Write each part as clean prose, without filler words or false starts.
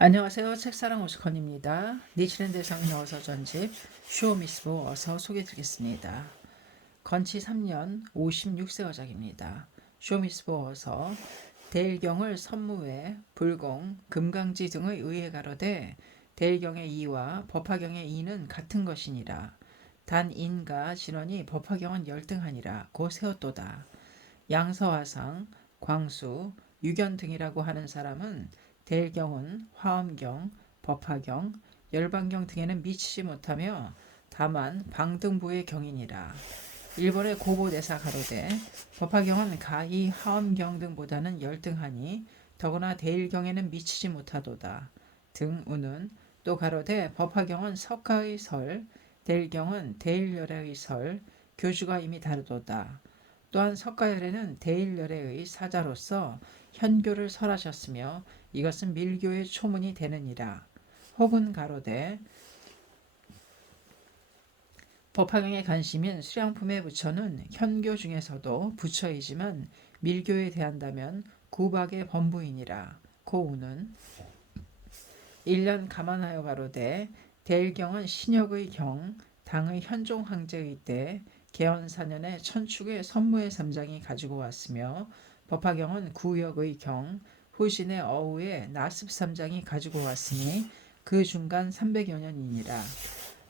안녕하세요. 책사랑 오스컨입니다. 니치는 대상인 어서 전집 쇼미스보 어서 소개드리겠습니다. 건치 3년 56세 어작입니다. 쇼미스보 어서 대일경을 선무회, 불공, 금강지 등의 의에 가로되 대일경의 이와 법화경의 이는 같은 것이니라. 단 인과 진원이 법화경은 열등하니라 고 세웠도다. 양서화상, 광수, 유견 등이라고 하는 사람은 대일경은 화엄경, 법화경, 열반경 등에는 미치지 못하며 다만 방등부의 경이니라. 일본의 고보대사 가로되 법화경은 가히 화엄경 등보다는 열등하니 더구나 대일경에는 미치지 못하도다. 등우는 또 가로되 법화경은 석가의 설, 대일경은 대일열의 설, 교주가 이미 다르도다. 또한 석가열에는 대일열애의 사자로서 현교를 설하셨으며 이것은 밀교의 초문이 되느니라. 혹은 가로되 법화경의 관심인 수량품의 부처는 현교 중에서도 부처이지만 밀교에 대한다면 구박의 범부이니라. 고우는 1년 감안하여 가로되 대일경은 신역의 경, 당의 현종 황제의 때 개헌 4년에 천축의 선무의 삼장이 가지고 왔으며 법화경은 구역의 경, 후신의 어우의 나습 삼장이 가지고 왔으니 그 중간 300여 년이니라.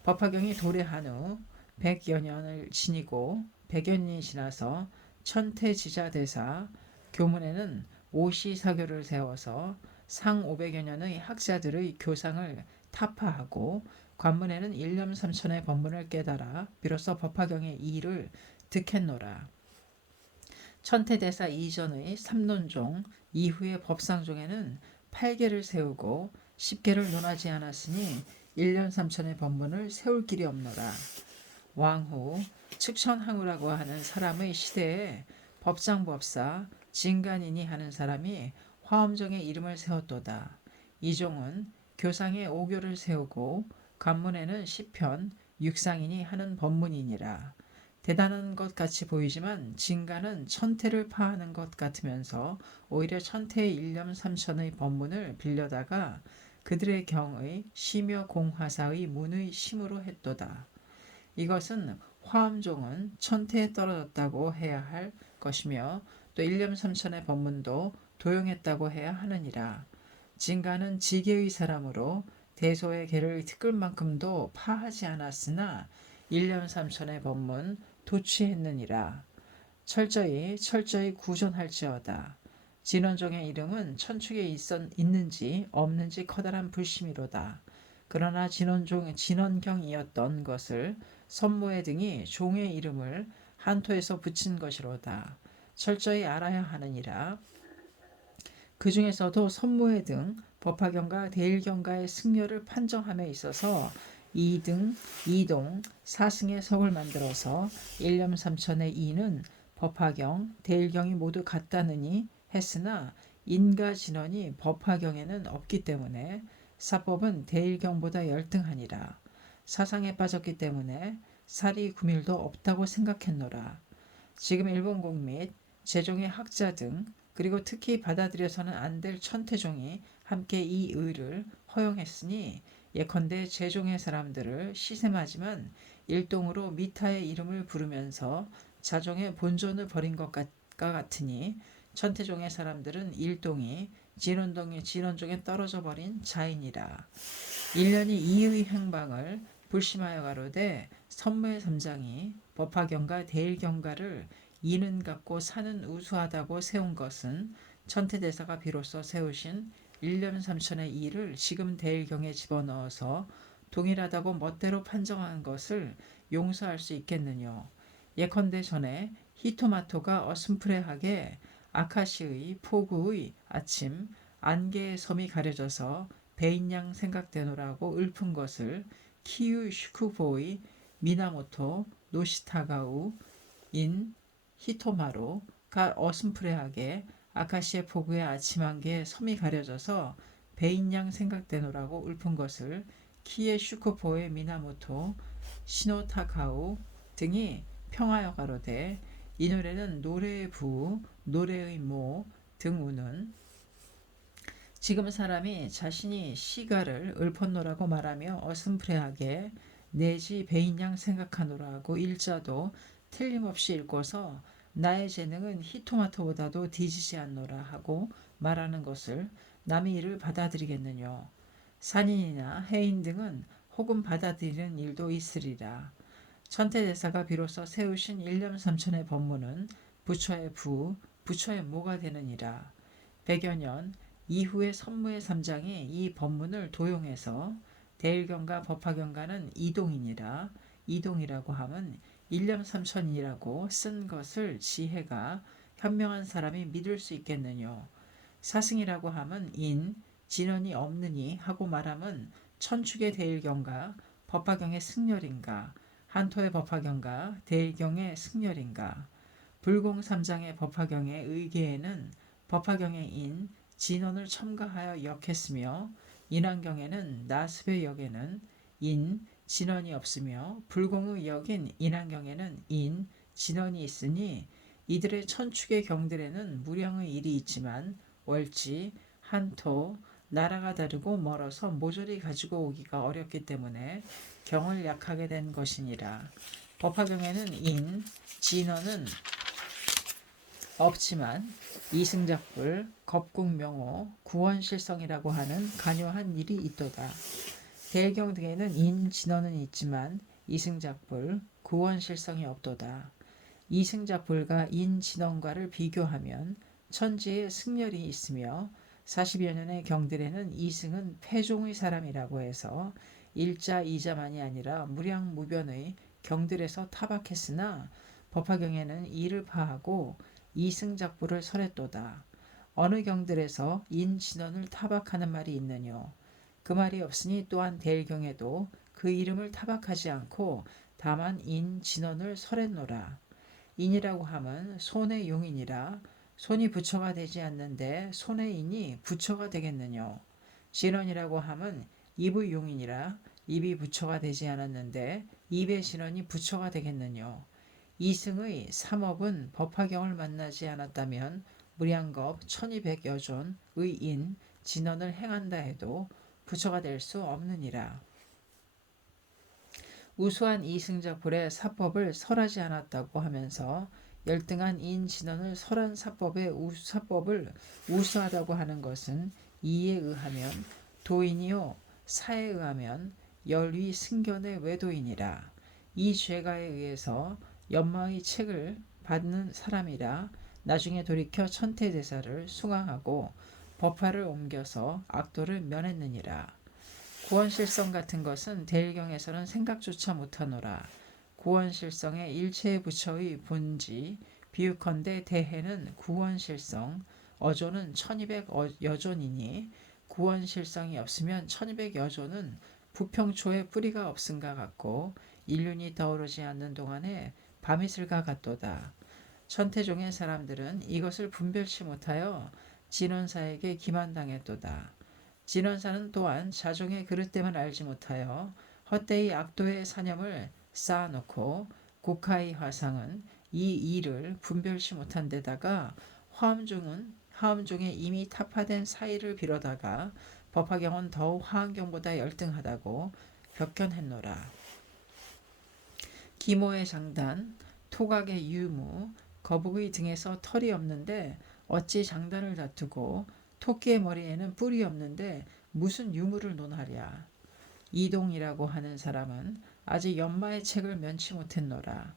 법화경이 도래한 후 100여 년을 지니고 100여 년이 지나서 천태지자대사 교문에는 오시사교를 세워서 상 500여 년의 학자들의 교상을 타파하고 관문에는 일념삼천의 법문을 깨달아 비로소 법화경의 이의를 득했노라. 천태대사 이전의 삼론종 이후의 법상종에는 8개를 세우고 10개를 논하지 않았으니 일념삼천의 법문을 세울 길이 없노라. 왕후, 측천항우라고 하는 사람의 시대에 법상법사, 진간인이 하는 사람이 화엄정의 이름을 세웠도다. 이종은 교상에 5교를 세우고 관문에는 시편, 육상인이 하는 법문이니라. 대단한 것 같이 보이지만 진간은 천태를 파하는 것 같으면서 오히려 천태의 일념 삼천의 법문을 빌려다가 그들의 경의 시며 공화사의 문의 심으로 했도다. 이것은 화엄종은 천태에 떨어졌다고 해야 할 것이며 또 일념삼천의 법문도 도용했다고 해야 하느니라. 진가는 지계의 사람으로 대소의 계를 티끌 만큼도 파하지 않았으나 일념삼천의 법문 도취했느니라. 철저히 구전할지어다. 진원종의 이름은 천축에 있는지 없는지 커다란 불심이로다. 그러나 진원경이었던 것을 선무회 등이 종의 이름을 한토에서 붙인 것이로다. 철저히 알아야 하느니라. 그 중에서도 선무회 등 법화경과 대일경가의 승려를 판정함에 있어서 2등, 2동, 4승의 석을 만들어서 일념삼천의 2는 법화경, 대일경이 모두 같다느니 했으나 인과 진원이 법화경에는 없기 때문에 사법은 대일경보다 열등하니라. 사상에 빠졌기 때문에 사리 구밀도 없다고 생각했노라. 지금 일본국 및 제종의 학자 등 그리고 특히 받아들여서는 안 될 천태종이 함께 이 의를 허용했으니 예컨대 제종의 사람들을 시샘하지만 일동으로 미타의 이름을 부르면서 자종의 본존을 버린 것과 같으니 천태종의 사람들은 일동이 진원종에 떨어져 버린 자인이라. 1년이 이의 행방을 불심하여 가로되 선무의 삼장이 법화경과 대일경가를 이는 같고 사는 우수하다고 세운 것은 천태대사가 비로소 세우신 일념삼천의 이를 지금 대일경에 집어넣어서 동일하다고 멋대로 판정한 것을 용서할 수 있겠느뇨. 예컨대 전에 히토마토가 어슴푸레하게 아카시의 포구의 아침 안개의 섬이 가려져서 배인양 생각되노라고 읊은 것을 키유 슈쿠보의 미나모토 노시타가우 인 히토마루가 어슴푸레하게 아카시의 포구의 아침 안개에 섬이 가려져서 배인양 생각되노라고 읊은 것을 키에 슈쿠포의 미나모토 시노타카우 등이 평하여 가로되 이 노래는 노래의 부, 노래의 모 등우는 지금 사람이 자신이 시가를 읊었노라고 말하며 어슴푸레하게 내지 배인양 생각하노라 하고 일자도 틀림없이 읽고서 나의 재능은 히토마토보다도 뒤지지 않노라 하고 말하는 것을 남의 일을 받아들이겠느뇨. 산인이나 해인 등은 혹은 받아들이는 일도 있으리라. 천태대사가 비로소 세우신 일념삼천의 법문은 부처의 부, 부처의 모가 되느니라. 100여 년 이후의 선무의 삼장이 이 법문을 도용해서 대일경과 법화경과는 이동이니라. 이동이라고 함은 일념삼천이라고 쓴 것을 지혜가 현명한 사람이 믿을 수 있겠느뇨. 사승이라고 함은 인, 진언이 없느니 하고 말함은 천축의 대일경과 법화경의 승렬인가, 한토의 법화경과 대일경의 승렬인가, 불공삼장의 법화경의 의계에는 법화경의 인, 진언을 첨가하여 역했으며 인왕경에는 나습의 역에는 인, 진언이 없으며 불공의 역인 인왕경에는 인, 진언이 있으니 이들의 천축의 경들에는 무량의 일이 있지만 월지, 한토, 나라가 다르고 멀어서 모조리 가지고 오기가 어렵기 때문에 경을 약하게 된 것이니라. 법화경에는 인, 진언은 없지만 이승작불, 겁국명호, 구원실성이라고 하는 간요한 일이 있도다. 대경 등에는 인, 진언은 있지만 이승작불, 구원실성이 없도다. 이승작불과 인, 진언과를 비교하면 천지에 승렬이 있으며 40여 년의 경들에는 이승은 패종의 사람이라고 해서 일자 이자만이 아니라 무량무변의 경들에서 타박했으나 법화경에는 이를 파하고 이승작부를 설했도다. 어느 경들에서 인진언을 타박하는 말이 있느뇨. 그 말이 없으니 또한 대일경에도 그 이름을 타박하지 않고 다만 인진언을 설했노라. 인이라고 함은 손의 용인이라 손이 부처가 되지 않는데 손의 인이 부처가 되겠느뇨. 진언이라고 함은 입의 용인이라 입이 부처가 되지 않았는데 입의 진언이 부처가 되겠느뇨. 이승의 삼업은 법화경을 만나지 않았다면 무량겁 1200여존의 인, 진언을 행한다 해도 부처가 될 수 없느니라. 우수한 이승작불의 사법을 설하지 않았다고 하면서 열등한 인진언을 설한 사법을 우수하다고 하는 것은 이에 의하면 도인이요 사에 의하면 열위 승견의 외도인이라. 이 죄가에 의해서 연마의 책을 받는 사람이라 나중에 돌이켜 천태대사를 숭앙하고 법화를 옮겨서 악도를 면했느니라. 구원실성 같은 것은 대일경에서는 생각조차 못하노라. 구원실성의 일체의 부처의 본지 비유컨대 대해는 구원실성, 어조는 1200여존이니 구원실성이 없으면 1200여존은 부평초에 뿌리가 없음과 같고 인륜이 떠오르지 않는 동안에 밤이슬과 같도다. 천태종의 사람들은 이것을 분별치 못하여 진원사에게 기만당했도다. 진원사는 또한 자종의 그릇됨을 알지 못하여 헛되이 악도의 사념을 쌓아놓고 고카의 화상은 이 일을 분별치 못한 데다가 화엄종의 이미 타파된 사의를 빌어다가 법화경은 더욱 화엄경보다 열등하다고 격견했노라. 기모의 장단, 토각의 유무, 거북의 등에서 털이 없는데 어찌 장단을 다투고 토끼의 머리에는 뿔이 없는데 무슨 유무를 논하랴. 이동이라고 하는 사람은 아직 연마의 책을 면치 못했노라.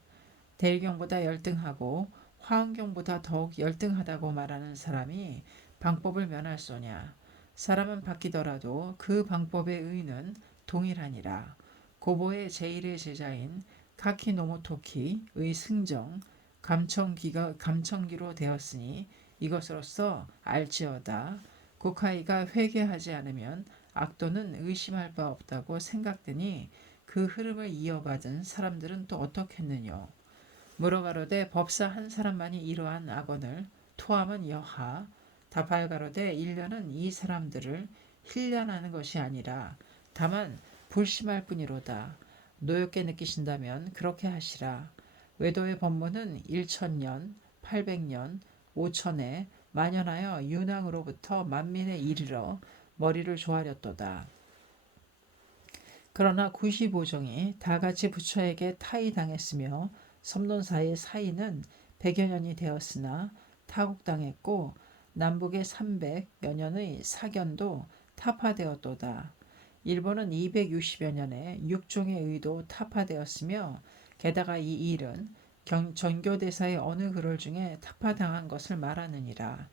대일경보다 열등하고 화엄경보다 더욱 열등하다고 말하는 사람이 방법을 면할 소냐. 사람은 바뀌더라도 그 방법의 의는 동일하니라. 고보의 제1의 제자인 카키노모토키의 승정, 감청기로 되었으니 이것으로써 알지어다. 고카이가 회개하지 않으면 악도는 의심할 바 없다고 생각되니 그 흐름을 이어받은 사람들은 또 어떻겠느뇨. 물어가로되 법사 한 사람만이 이러한 악언을 토함은 여하. 답하여가로되 일련은 이 사람들을 힐련하는 것이 아니라 다만 불심할 뿐이로다. 노엽게 느끼신다면 그렇게 하시라. 외도의 법문은 1000년, 800년, 5000에 만연하여 윤왕으로부터 만민에 이르러 머리를 조아렸도다. 그러나 95종이 다같이 부처에게 타의당했으며 섬론사의 사이는 100여 년이 되었으나 타국당했고 남북의 300여 년의 사견도 타파되었도다. 일본은 260여 년에 6종의 의도 타파되었으며 게다가 이 일은 전교대사의 어느 글을 중에 타파당한 것을 말하느니라.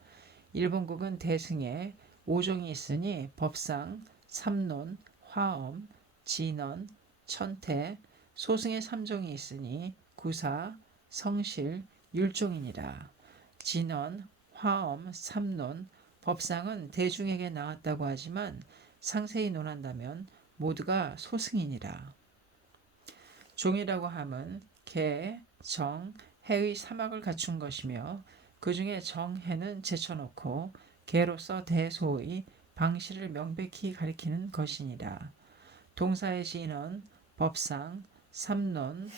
일본국은 대승에 5종이 있으니 법상, 삼론, 화엄, 진언, 천태, 소승의 3종이 있으니 구사, 성실, 율종이니라. 진언, 화엄, 삼론, 법상은 대중에게 나왔다고 하지만 상세히 논한다면 모두가 소승이니라. 종이라고 함은 개, 정, 해의 사막을 갖춘 것이며 그 중에 정해는 제쳐놓고 개로서 대소의 방실을 명백히 가리키는 것이니라. 동사의 진언, 법상, 삼론,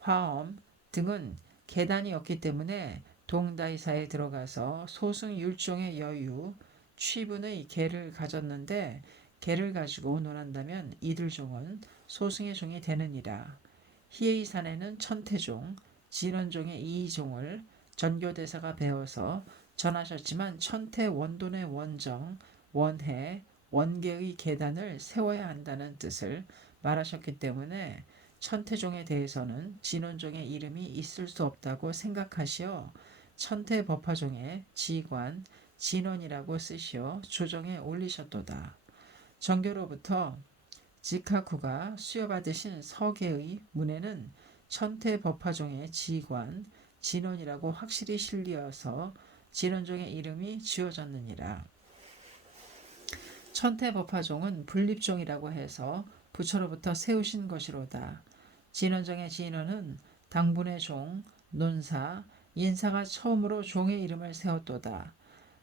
화엄 등은 계단이 없기 때문에 동다이사에 들어가서 소승 율종의 여유, 취분의 계를 가졌는데 계를 가지고 논한다면 이들 종은 소승의 종이 되느니라. 희의 산에는 천태종, 진원종의 이종을 전교대사가 배워서 전하셨지만 천태 원돈의 원정, 원해, 원계의 계단을 세워야 한다는 뜻을 말하셨기 때문에 천태종에 대해서는 진원종의 이름이 있을 수 없다고 생각하시어 천태법화종의 지관, 진원이라고 쓰시어 조정에 올리셨도다. 정교로부터 지카쿠가 수여받으신 서계의 문에는 천태법화종의 지관, 진원이라고 확실히 실리어서 진원종의 이름이 지어졌느니라. 천태법화종은 분립종이라고 해서 부처로부터 세우신 것이로다. 진원종의 진원은 당분의 종, 논사, 인사가 처음으로 종의 이름을 세웠도다.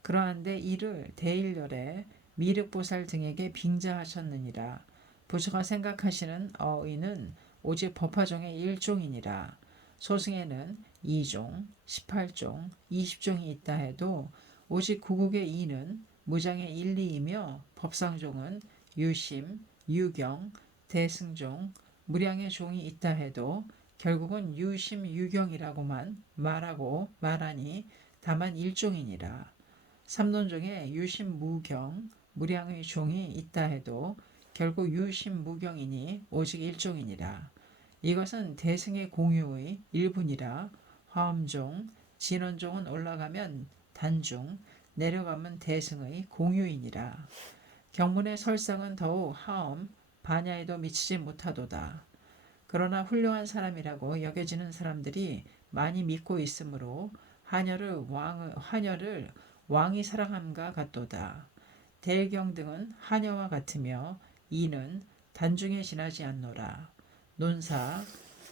그러한데 이를 대일열에 미륵보살 등에게 빙자하셨느니라. 부처가 생각하시는 어의는 오직 법화종의 일종이니라. 소승에는 2종, 18종, 20종이 있다 해도 오직 구국의 2는 무장의 1, 2이며 법상종은 유심, 유경, 대승종, 무량의 종이 있다 해도 결국은 유심, 유경이라고만 말하니 다만 일종이니라. 삼론종에 유심, 무경, 무량의 종이 있다 해도 결국 유심, 무경이니 오직 일종이니라. 이것은 대승의 공유의 일분이라. 화엄종, 진원종은 올라가면 단중, 내려가면 대승의 공유이니라. 경문의 설상은 더욱 하엄, 반야에도 미치지 못하도다. 그러나 훌륭한 사람이라고 여겨지는 사람들이 많이 믿고 있으므로 한여를 왕이 사랑함과 같도다. 대경 등은 한여와 같으며 이는 단중에 지나지 않노라. 논사,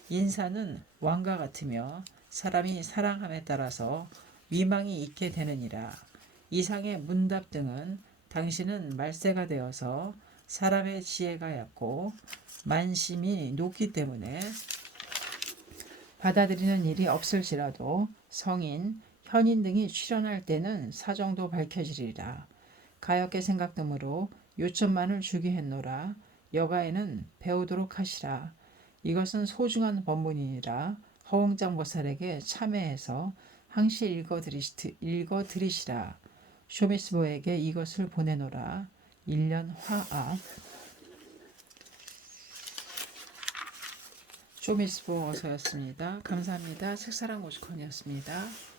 인사는 왕과 같으며 사람이 사랑함에 따라서 위망이 있게 되느니라. 이상의 문답 등은 당신은 말세가 되어서 사람의 지혜가 얕고 만심이 높기 때문에 받아들이는 일이 없을지라도 성인, 현인 등이 출연할 때는 사정도 밝혀지리라. 가엾게 생각되므로 요천만을 주게 했노라. 여가에는 배우도록 하시라. 이것은 소중한 법문이니라. 허웅장보살에게 참회해서 항시 읽어드리시라. 쇼미스보에게 이것을 보내노라. 1년 화합. 쇼미스보 어서였습니다. 감사합니다. 책사랑 오시콘이었습니다.